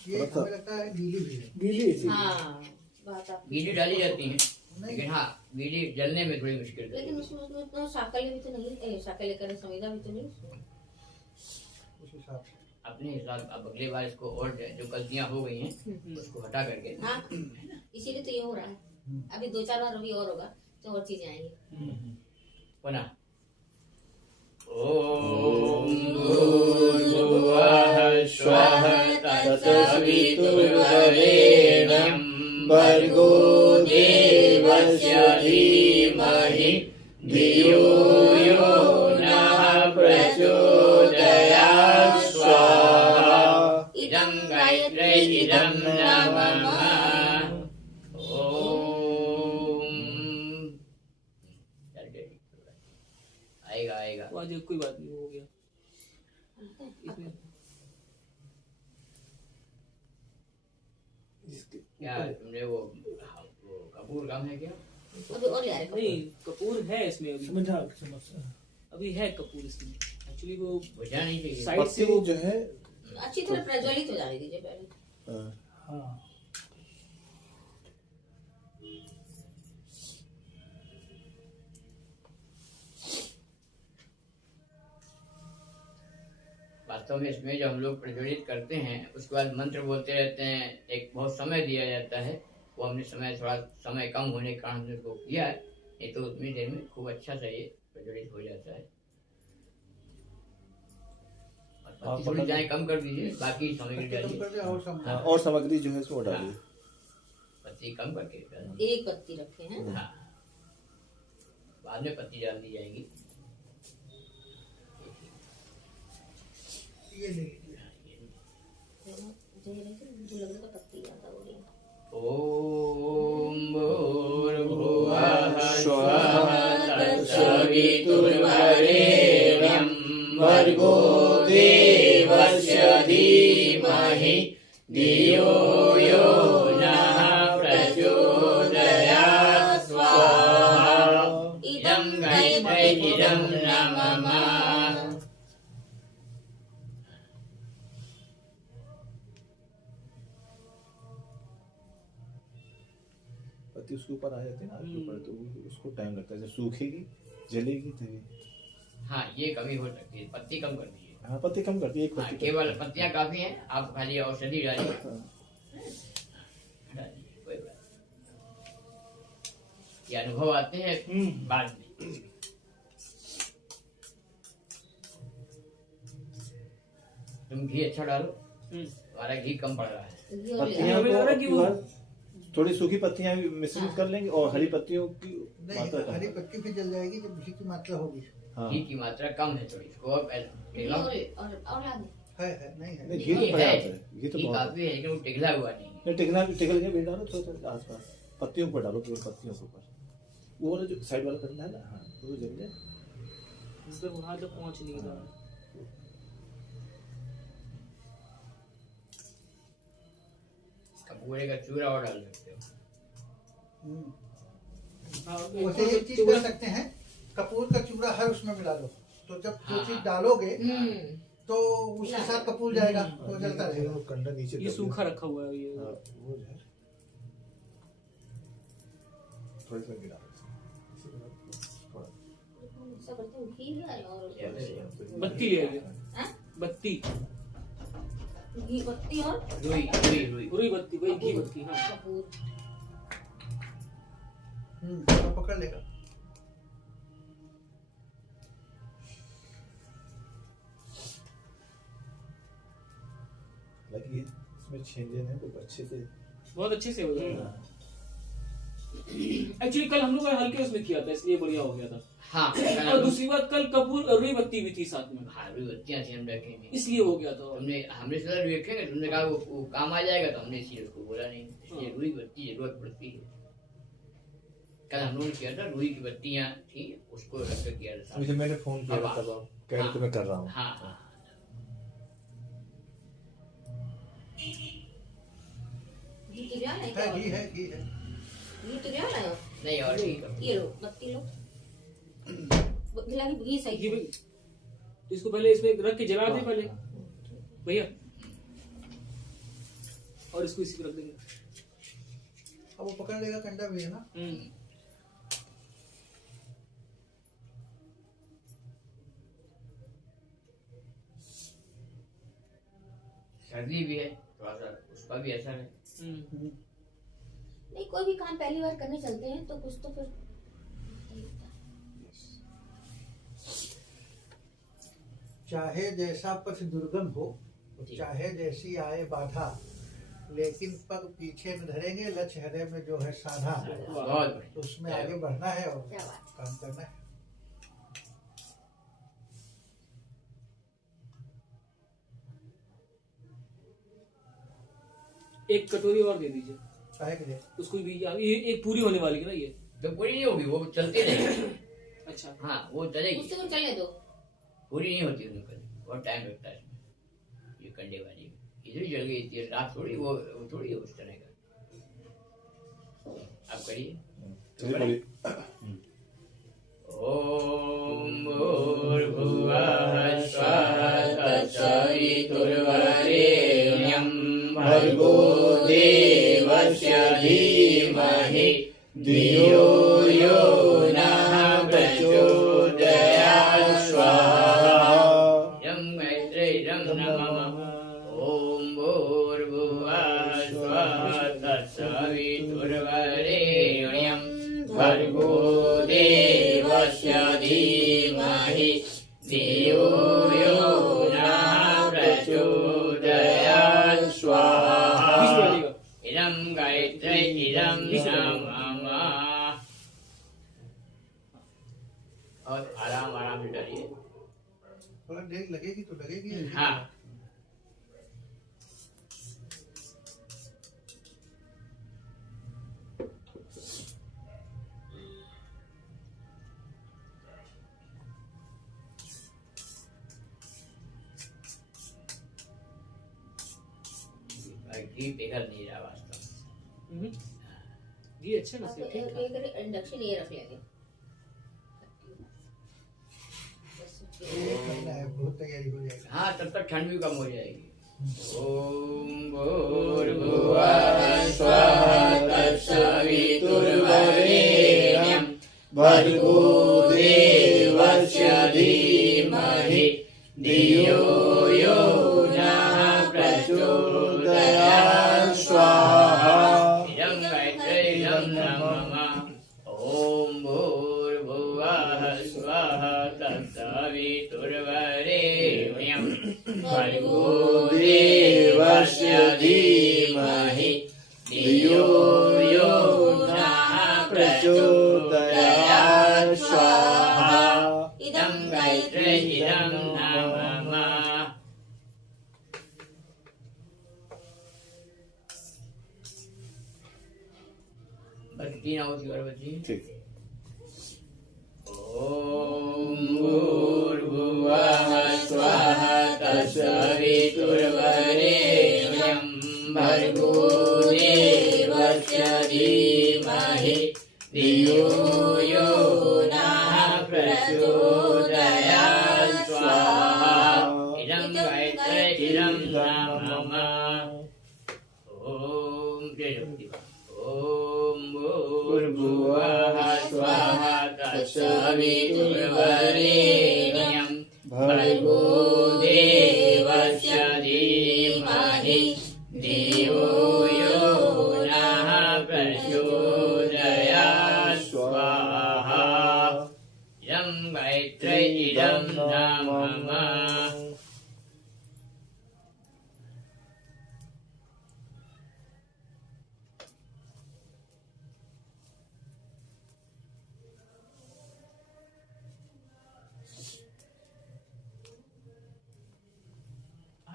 ये हमें लगता है गीली भी है। गीली हाँ, बात आप। बीड़ी डाली जाती है, लेकिन हाँ बीड़ी जलने में थोड़ी मुश्किल है। लेकिन उसमें उतना शाकले भी तो नहीं, शाकले करने संविदा भी तो नहीं उसमें। उस हिसाब से अपने हिसाब, अब अगली बार इसको और जो गलतियां हो गई हैं उसको हटा करके। हाँ, इसीलिए तो ये हो रहा है। अभी 2-4 बार अभी और होगा तो और चीजें आएंगी। पुनः ओम भूर्भुवः स्वः तत्सवितुर्वरेण्यं भर्गो देवस्य धीमहि धियो यो नः प्रचोदयात् स्वाहा। इदं गायत्रै इदं नमः। आएगा। वो आज कोई बात नहीं, हो गया इसमें। क्या तुमने वो कपूर कम है क्या? अभी और ले आ रहे नहीं, कपूर है इसमें अभी। समझा अभी है कपूर इसमें। एक्चुअली वो बुझा नहीं चाहिए। साइड से वो जो है अच्छी तरह प्रज्वलित हो जाने दीजिए पहले। हाँ वास्तव में इसमें जो हम लोग प्रज्वलित करते हैं उसके बाद मंत्र बोलते रहते हैं, एक बहुत समय दिया जाता है। वो हमने थोड़ा समय कम होने के कारण हमने उसको किया है, नहीं तो उतनी देर में खूब अच्छा सा ये प्रज्वलित हो जाता है। और पत्ती थोड़ी चाहे कम कर दीजिए, बाकी सामग्री डालिए। और सामग्री जो है इसको डालिए। पत्ती कम करके एक पत्ती रखे हैं। हाँ, बाद में पत्ती डाल दी जाएगी। ये ले लीजिए। मुझे लग रहा था पत्ती ज्यादा हो रही है। ओम भूर्भुवः स्वः तत्सवितुर्वरेण्यं भर्गो देवस्य धीमहि धियो यो नः प्रचोदयात् स्वाहा। इदं गायत्रै इदं नमः। पत्ती उसके ऊपर आ जाती है ना, उसके ऊपर, तो उसको टाइम लगता है। जब सूखेगी जलेगी तभी। हाँ, ये कमी हो सकती है, पत्ती कम कर दीजिए। हाँ पत्ती कम करती है, एक हाँ, पत्ती केवल पत्तियां काफी हैं, आप खाली औषधि डालिए। हाँ। डालिए, कोई बात नहीं। ये अनुभव आते हैं बाद में। तुम घी अच्छा डालो, हमारा घी कम पड़ रहा है। पत्तियां हमें लग रहा है कि को वो- थोड़ी सूखी पत्तियां भी मिश्रित कर लेंगे और हरी पत्तियों की नहीं, मात्रा कम हरी कर- पत्ती भी जल जाएगी जब घी की मात्रा होगी। हाँ घी की मात्रा कम है थोड़ी, इसको और पिघला। और आगे है नहीं है। नहीं, घी तो घी पर्याप्त है, है, घी तो घी बहुत है। काफी है, लेकिन वो पिघला हुआ नहीं है। नहीं टिकल के भी डालो थोड़ा आसपास, पत्तियों पर डालो, केवल पत्तियों के ऊपर। वो वाला जो साइड वाला करना है ना, हाँ वो जल जाए। उधर वहां तक पहुंच नहीं रहा। कपूरे का चूरा और डाल सकते हो। हाँ, वैसे एक चीज कर सकते हैं, कपूर का चूरा है उसमें मिला दो, तो जब जो चीज डालोगे तो उसके साथ कपूर जाएगा तो जलता रहेगा। वो कंडा नीचे ये दब सूखा रखा हुआ है ये। गया। हाँ, वो जो है थोड़ी सी गिरा दो। थोड़ा सब करते हैं घी है और बत्ती ले आइए, हाँ? बत्ती, घी पत्ती और रुई रुई रुई पूरी बत्ती, वही घी बत्ती। हाँ, कपूर। तो पकड़ लेगा। हालांकि इसमें छेद है तो अच्छे से। बहुत अच्छे से हो गया। हाँ। एक्चुअली कल हम लोग हल्के उसमें किया था, इसलिए बढ़िया हो गया था। हाँ और दूसरी बात, कल कपूर और रुई बत्ती भी थी साथ में, हाँ, रुई बत्तियां थी, हम रखेंगे। इसलिए हो गया था। हमने हमने सोचा रुई रखेंगे, तुमने कहा वो काम आ जाएगा, तो हमने इसलिए उसको बोला नहीं। इसलिए रुई बत्ती जरूरत पड़ती है। कल हम लोगों ने किया था, रुई की बत्तियां थी, उसको रख कर किया था। मुझे मैंने फोन किया था तब आप कह रहे थे मैं कर रहा हूँ। हाँ हाँ, घी तो लाए है घी है घी है। घी तो लाए हो। नहीं और ठीक है। ये लो बत्ती लो, घिला के घी सही। घी भी- तो इसको पहले इसमें रख के जला दे पहले भैया, और इसको इसी पे रख देंगे। अब वो पकड़ लेगा, कंडा भी है ना। सर्दी भी है, थोड़ा सा उसका भी असर है। नहीं, कोई भी काम पहली बार करने चलते हैं तो कुछ तो फिर चाहे जैसा पथ दुर्गम हो, चाहे जैसी आए बाधा, लेकिन पग पीछे में धरेंगे, लक्ष्य हृदय में जो है साधा। बहुत तो उसमें आगे बढ़ना है और क्या बात। काम करना है। एक कटोरी और दे दीजिए काहे के लिए? उसको भी। ये एक पूरी होने वाली है ना ये। तो पूरी नहीं होगी, वो चलती रहेगी। अच्छा, हाँ वो चलेगी, उससे कुछ चलने दो। पूरी नहीं होती उसमें कभी, बहुत टाइम लगता है इसमें। ये कंडे वाली इधर जल गई थी रात, थोड़ी वो थोड़ी है उस तरह का। आप करिए। चलिए बोलिए। ओम भूर्भुवः स्वः तत्सवितुर्वरेण्यं भर्गो देवस्य धीमहि धियो यो नः प्रचोदयात् स्वाहा। यं मैत्रेयं नमः। ओम भूर्भुवः स्वः तत्सवितुर्वरेण्यं भर्गो देवस्य धीमहि धियो यो नः प्रचोदयात् स्वाहा। इदं गायत्री इदं नमः। और आराम आराम से डालिए। थोड़ा देर लगेगी तो लगेगी। हाँ घी पिघल नहीं रहा वास्तव में। ये अच्छा आप लगता है, ठीक ठाक। एक इंडक्शन ये रख लेंगे। करना है, बहुत तैयारी हो जाएगी। हाँ तब तक ठंड भी कम हो जाएगी। ओम भूर्भुवः स्वः तत्सवितुर्वरेण्यं भर्गो देवस्य धीमहि धियो देवस्य धीमहि धियो यो नः प्रचोदयात् स्वाहा इदं गायत्री इदं नाम भक्ति ना होती गर्भवती ठीक ओम भूर्भुवः स्वः तत्सवितुर्वरेण्यं भर्गो देवस्य धीमहि धियो यो नः प्रचोदयात् स्वाहा इदं गायत्री इदं नाम ओम जय ओम भूर्भुवः स्वः तत्सवितुर्वरेण्यं भर्गो देवस्य धीमहि धियो यो नः प्रचोदयात् स्वाहा इदं गायत्री इदं नाम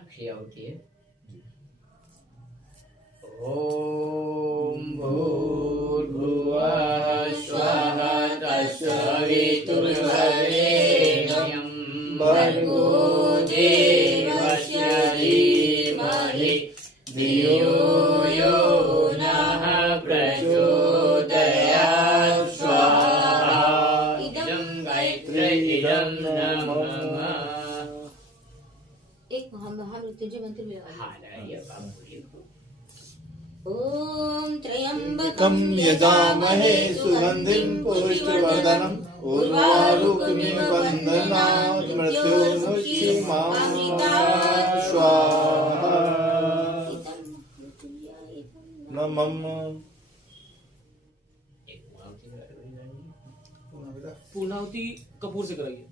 क्रिया होती है ओम भूर्भुवः स्वः तत्सवितुर्वरेण्यं भर्गो देवस्य धीमहि धियो यो नः प्रचोदयात् स्वाहा इदं गायत्री इदं नमः एक महामृत्युंजय मंत्र में लगा हाँ ये बाबू ओम कम यजामहे सुगंधिं पुष्टिवर्धनम् उर्वारुकमिव बन्धनात् मृत्योर्मुक्षीमामृतात् स्वाहा नमः पूर्णावती कपूर से कराइए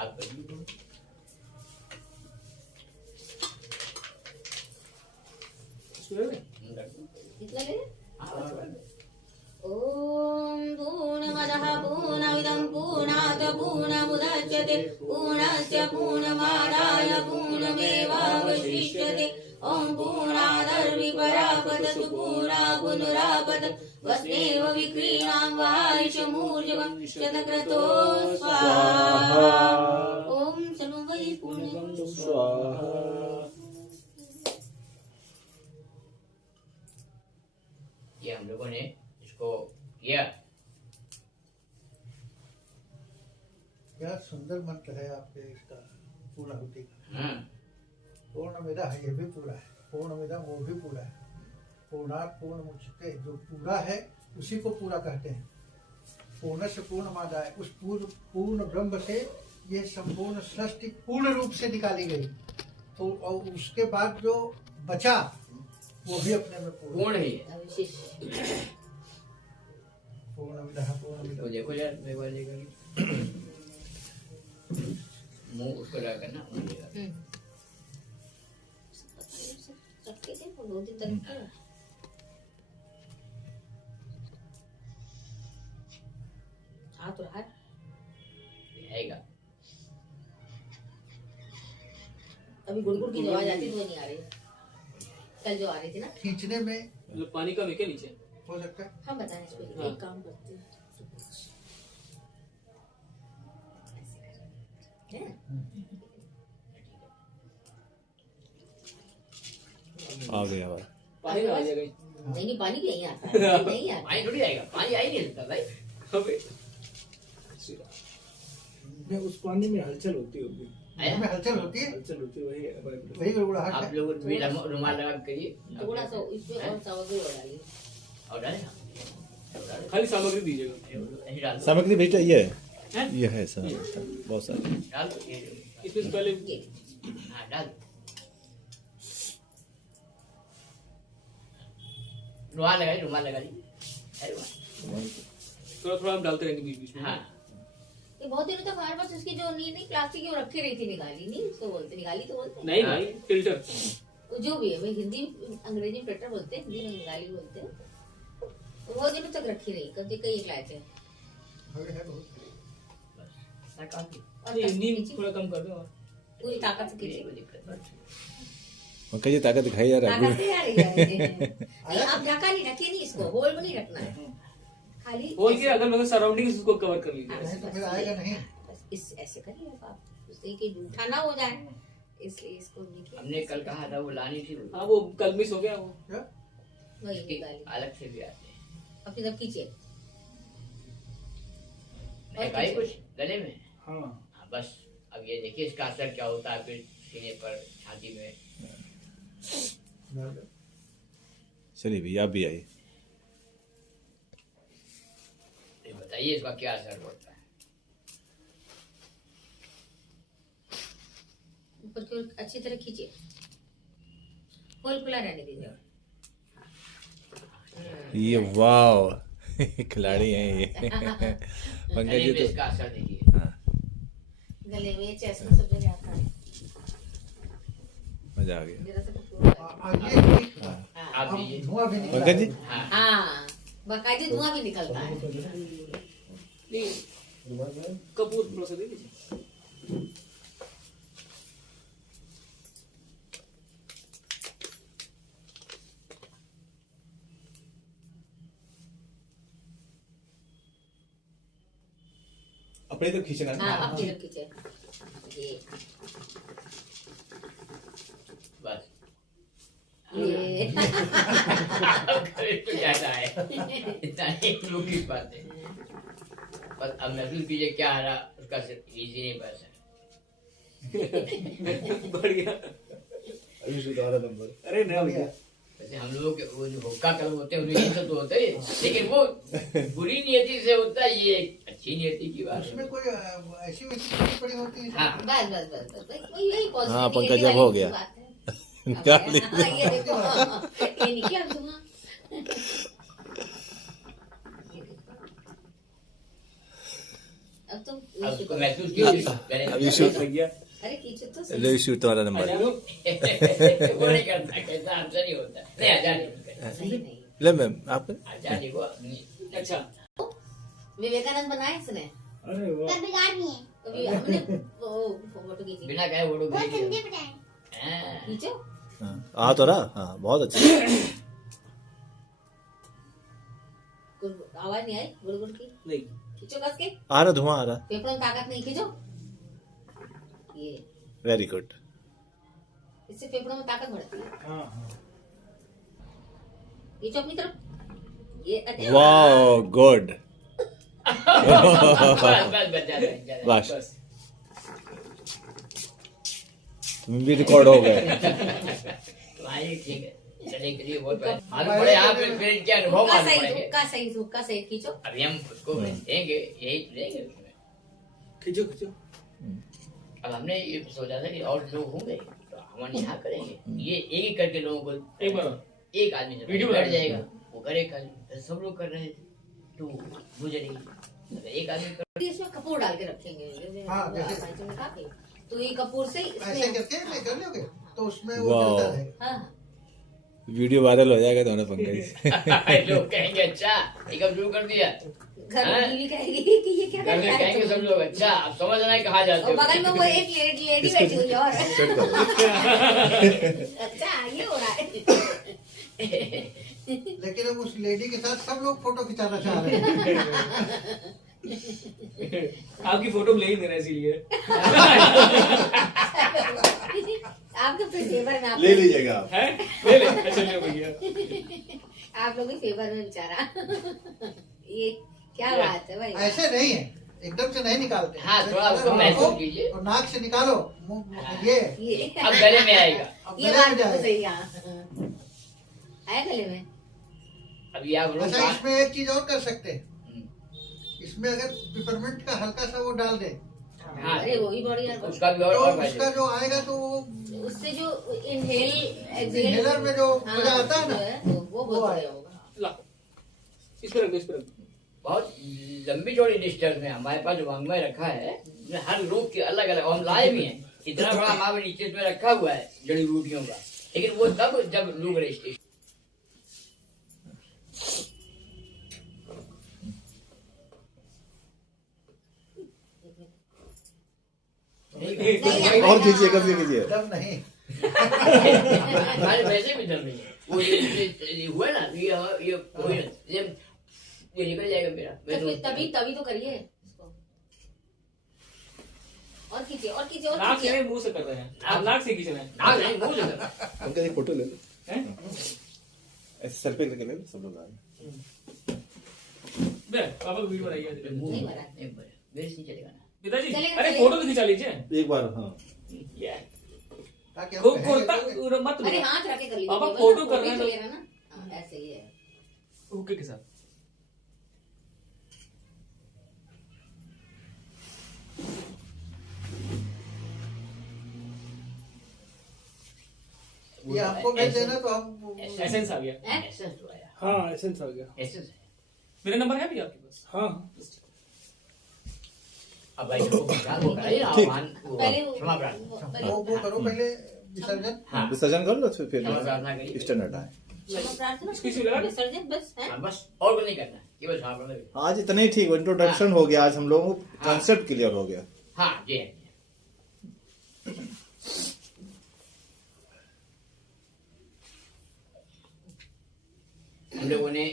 आप करिए कितना ले ओम पूर्णमदः पूर्णमिदं पूर्णात् पूर्णमुदच्यते पूर्णस्य पूर्णमादाय पूर्णमेवावशिष्यते ओम पूर्णादर्विपरापततु पूर्णा पुनरापत वस्नेव विक्रीणां वायुषमूर्जवं शतक्रतो स्वाहा ओम सर्वं वै पूर्णं स्वाहा ये हम लोगों ने इसको किया क्या सुंदर मंत्र है आपके इसका पूर्णाहुति का हाँ पूर्णमिदः ये भी पूरा है पूर्णमिदं वो भी पूरा है पूर्णात् पूर्णमुच्यते जो पूरा है उसी को पूरा कहते हैं पूर्णस्य पूर्णमादाय उस पूर्ण ब्रह्म से ये संपूर्ण सृष्टि पूर्ण रूप से निकाली गई तो और उसके बाद जो बचा वो भी अपने में पूर्ण ही है अवशिष्ट पूर्णमिदः पूर्णमिदं तो देखो यार मेरे वाले का मुंह उसको लगा करना सबके थे वो 2 दिन तक हाँ तो यार आएगा अभी गुड़गुड़ की जो आवाज आती थी वो नहीं आ रही कल जो आ रही थी ना खींचने में मतलब पानी का है क्या नीचे हो सकता है हम बताएं इस पे हाँ। एक काम करते हैं हैं? आ गया भाई पानी में आ जाएगा नहीं पानी भी नहीं आता है नहीं आता पानी थोड़ी आएगा पानी आ ही नहीं सकता भाई अबे में उस पानी में हलचल होती होगी आया? में हलचल होती है हलचल होती है वही वही गड़बड़ाहट आप है लोग भी रुमाल लगा के करिए थोड़ा सा इसमें और सामग्री और डालिए और डाले ना और डाले। खाली सामग्री दीजिएगा ऐसे डाल दो सामग्री भेजा ये हैं? है ये है सर बहुत सारी डाल दो ये इसमें से पहले ये हाँ डाल दो। रुमाल लगा दी अरे रुमाल थोड़ा थोड़ा हम डालते रहेंगे बीच बीच में हाँ ये बहुत दिनों तक हमारे पास उसकी जो नहीं प्लास्टिक की वो रखी रही थी, निकाली नहीं, उसको बोलते निकाली तो बोलते नहीं भाई फिल्टर वो जो भी है, मैं हिंदी अंग्रेजी में फिल्टर बोलते हैं, हिंदी में निकाली बोलते हैं। वो बहुत दिनों तक रखी रही, कभी कई एक लाए थे। है बहुत। और नींद थोड़ा कम कर दो और पूरी ताकत से खींचे, पंकज जी ताकत दिखाई यार अभी। ताकत से आ रही है। नहीं, अब ढका नहीं, ढके नहीं, इसको होल में नहीं रखना है, खाली होल के अगल बगल सराउंडिंग उसको कवर कर लीजिए। नहीं तो फिर आएगा नहीं। बस इस ऐसे करिए आप, उससे कि जूठा ना हो जाए, इसलिए इसको नहीं हमने कल कहा था वो लानी थी, हाँ वो कल मिस हो गया वो। क्या? वही उसके निकाली। अलग से भी आते हैं। अब किधर खींचे है भाई कुछ गले में। हाँ हाँ, बस अब ये देखिए इसका असर क्या होता है फिर सीने पर, छाती में। चलिए भैया आप भी आइए। ये बताइए इसका क्या असर होता है। ऊपर की ओर अच्छी तरह खींचे, होल खुला रहने दीजिए। ये वाह खिलाड़ी हैं ये पंकज गले जी में तो इसका असर देखिए। हाँ, गले में, चेस्ट में, सब जगह आता है। मजा आ गया। जरा सा पकड़ो। ये ठीक था। आप अब दीजिए। धुआं भी निकला पंकज जी है। हाँ हाँ, बाकायदे धुआं भी निकलता है। नहीं कपूर थोड़ा सा दे दीजिए। अपने तो खींचना है। हाँ, अब किधर खींचे ये बस ये अब गले तो ज्यादा है, इतना एक लोग की बात है। बस अब महसूस कीजिए क्या आ रहा, उसका इजी नहीं बस है। बढ़िया। अभी सुधारा नंबर। अरे नहीं भैया वैसे हम लोगों के वो जो हुक्का कर्म होते हैं उनमें ये सब तो होता है, लेकिन वो बुरी नियति से होता है, ये एक अच्छी नियति की बात उसमें है। कोई ऐसी वैसी चीज पड़ी होती है। हाँ बस बस बस बस बस, यही positive हाँ, पंकज negative अब हो वाली गया। बात है। निकाल ली। हाँ, ये देखो, ये निकला धुआं। ये देखो। अब तुम अब उसको महसूस कीजिए गले में। अभी शूट भैया अरे खींचो तो सही। अभी शूट तुम्हारा नंबर है। वो नहीं करता, कैसा आंसर नहीं होता। नहीं आजाद नहीं, सही नहीं। ले मैम आप आजाद नहीं, वो अपनी अच्छा विवेकानंद बनाए इसने, अरे वाह कभी हमने वो फोटो खींची। बिना कहे वो लोग हाँ। खींचो। हाँ, आ तो रहा। हाँ बहुत अच्छा। कुछ आवाज नहीं आई गुड़ की। नहीं खींचो कस के, आ रहा धुआं आ रहा। फेफड़ों में ताकत नहीं, खींचो। ये वेरी गुड। इससे फेफड़ों में ताकत बढ़ती है। हाँ हाँ खींचो अपनी तरफ। ये अच्छा। वाह गुड। बस बस ज्यादा बस बस तुम भी रिकॉर्ड हो गए। तुम्हारी ठीक है, चले के लिए बहुत मालूम पड़े यहाँ पे फिर क्या अनुभव हुक्का मालूम सही, पड़ेंगे। हुक्का सही खींचो। अभी हम उसको देंगे, यही देंगे उसमें। खींचो खींचो। अब हमने ये सोचा था कि और लोग होंगे तो हम यहाँ करेंगे, ये एक एक करके लोगों को एक बार एक आदमी जब वीडियो बैठ बना जाएगा वो करेगा, तो सब लोग कर रहे थे तो गुजरेगी। एक आदमी कर इसमें कपूर डाल के रखेंगे। हाँ, जैसे- आसानी से काफी। तो ये कपूर से ऐसे इसमें करके नहीं कर लोगे तो उसमें वो वाह। जलता रहेगा। हाँ, वीडियो वायरल हो जाएगा दोनों पंकज। लोग कहेंगे अच्छा एक अब शुरू कर दिया, घर हाँ? में बीवी कहेगी कि ये क्या घर कर में रहा कहेंगे है सब तुम? लोग अच्छा अब समझ रहे हैं कहाँ जाते और हो। बगल में वो एक लेडी बैठी हुई है और अच्छा ये हो रहा है। लेकिन अब उस लेडी के साथ सब लोग फोटो खिंचाना चाह रहे हैं। आपकी फोटो ले ही नहीं रहा इसीलिए। आपके फेवर में, ले लीजिएगा आप। है ले ले अच्छा ले भैया। आप लोगों के फेवर में बेचारा। ये क्या बात है भाई। ऐसे नहीं है, एकदम से नहीं निकालते। हाँ, थोड़ा उसको नाक महसूस को कीजिए। और नाक से निकालो ये ये अब गले में आएगा। अब ये गले बात में तो जाएगा। सही है। हाँ। आया गले में। अब ये आप लोग अच्छा इसमें एक चीज और कर सकते हैं, हम्म, इसमें अगर पिपरमिंट का हल्का सा वो डाल दे हाँ। अरे वो भी बढ़िया। उसका भी तो और उसका जो आएगा तो वो उससे जो इनहेल इनहेलर में जो मजा आता है ना वो बहुत बढ़िया होगा। ला इस पे रख दो इस पे रख दो। बहुत लंबी चौड़ी लिस्टर्स में हमारे पास जो वांग्मय रखा है उसमें हर रूप के अलग अलग, और हम लाए भी हैं, इतना बड़ा हमारे नीचे में रखा हुआ है जड़ी बूटियों का, लेकिन वो तब जब लोग रजिस्ट्रेशन और कीजिए, कैसे कीजिए। दम नहीं। हमारे वैसे भी दम नहीं है। वो ये हुआ ना, ये निकल जाएगा मेरा। मैं तो तो तभी तभी तो करिए इसको। और कीजिए और कीजिए और नाक से कीजिए। नहीं, मुंह से कर रहे हैं आप, नाक से खींच रहे हैं। नाक नहीं, मुंह से कर। उनका एक फोटो ले लो, हैं? ऐसे सेल्फी करके ले लो सब लोग आए। बे, पापा को वीडियो बनाइए। नहीं बना। एक बार मेरे से चलेगा ना। पिताजी चलेगा, अरे चलेगा। फोटो तो खिंचा लीजिए। एक बार, हाँ ये ताकि हम को कहें कुर्ता कि मत अरे लो। हाथ रख के कर लीजिए। पापा केवल फोटो ना, कर रहे हैं तो तो- ले रहा ना। हाँ, ऐसे ही है। हुक्के के साथ। ये हमको भेज देना तो हम एसेंस आ गया। हैं? एसेंस तो आया, हाँ एसेंस आ गया। एसेंस है। मेरा नंबर है भी आपके पास? हाँ अब भाई वो कराइए ना, ठीक। आह्वान, वो पहले वो- क्षमा प्रार्थना, पहले वो करो पहले विसर्जन। हाँ, विसर्जन कर लो, फिर क्षमा प्रार्थना करिए। स्टैंडर्ड आए। क्षमा प्रार्थना, इसकी लगा दो। विसर्जन बस है। हाँ, बस और कुछ नहीं करना, केवल क्षमा प्रार्थना करिए। आज इतना ही ठीक, इंट्रोडक्शन हो गया, आज हम लोगों को कॉन्सेप्ट क्लियर हो गया। हाँ जी, हाँ जी। हम लोगों ने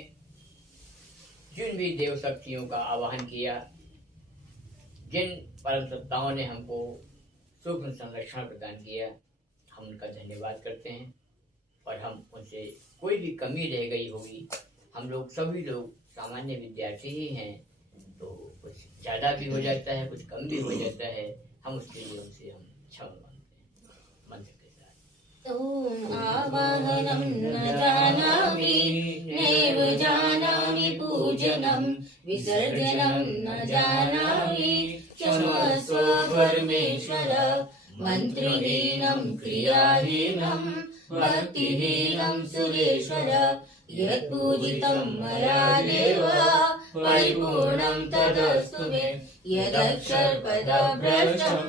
जिन भी देव शक्तियों का आवाहन किया, जिन परम सत्ताओं ने हमको सूक्ष्म संरक्षण प्रदान किया, हम उनका धन्यवाद करते हैं। और हम उनसे कोई भी कमी रह गई होगी, हम लोग सभी लोग सामान्य विद्यार्थी ही हैं, तो कुछ ज़्यादा भी हो जाता है, कुछ कम भी हो जाता है, हम उसके लिए उनसे हम क्षमा मांगते हैं मंत्र के साथ। ॐ आवाहनं न जानामि नैव जानामि पूजनं विसर्जनं न जानामि क्षमस्व परमेश्वर मन्त्रहीनं क्रियाहीनं भक्तिहीनं सुरेश्वर यत्पूजितं मया देव परिपूर्णं तदस्तु मे यदक्षरपदभ्रष्टं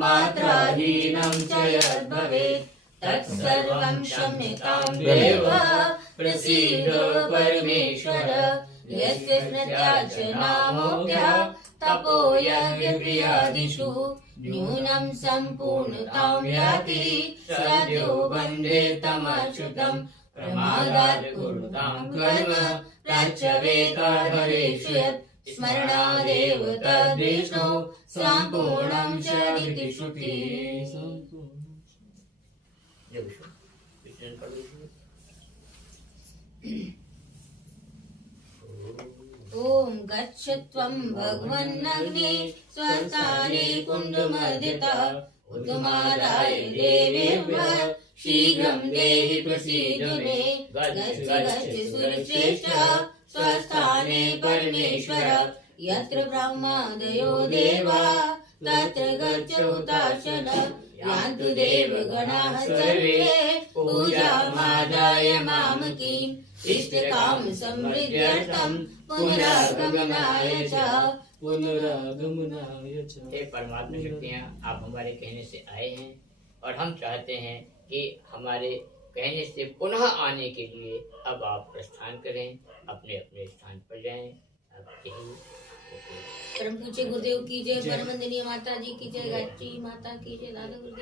मात्राहीनं च यद्भवेत् तत्सर्वं क्षम्यतां देव प्रसीद परमेश्वर यस्य स्मृत्यार्चनामोऽप्य तपोयज्ञक्रियादिषु न्यूनं सम्पूर्णतां याति सद्यो वन्दे तमच्युतं प्रमादात् कुरुतां कर्म प्रच्यवेताधरेषु यत् स्मरणादेव तद्विष्णो सम्पूर्णं च इति श्रुतिः। जय विष्णु, विष्णु कर विष्णु। ॐ गच्छ त्वं भगवन्नग्ने स्वस्थाने कुण्डमर्दितः उत्तमादाय देवेभ्यः शीघ्रं देहि प्रसीद मे गच्छ गच्छ सुरश्रेष्ठ स्वस्थाने परमेश्वर यत्र ब्रह्मादयो देवा तत्र गच्छ हुताशन यान्तु देवगणाः सर्वे पूजामादाय मामकीम् इष्टकाम समृद्ध्यर्थं पुनरागमनाय च। पुनरागमनाय च। हे परमात्मा शक्तियाँ, आप हमारे कहने से आए हैं और हम चाहते हैं कि हमारे कहने से पुनः आने के लिए अब आप प्रस्थान करें, अपने अपने स्थान पर जाएं। अब यही परम पूज्य गुरुदेव की जय, परम वंदनीय माता जी की जय, गायत्री माता की जय, दादा गुरुदेव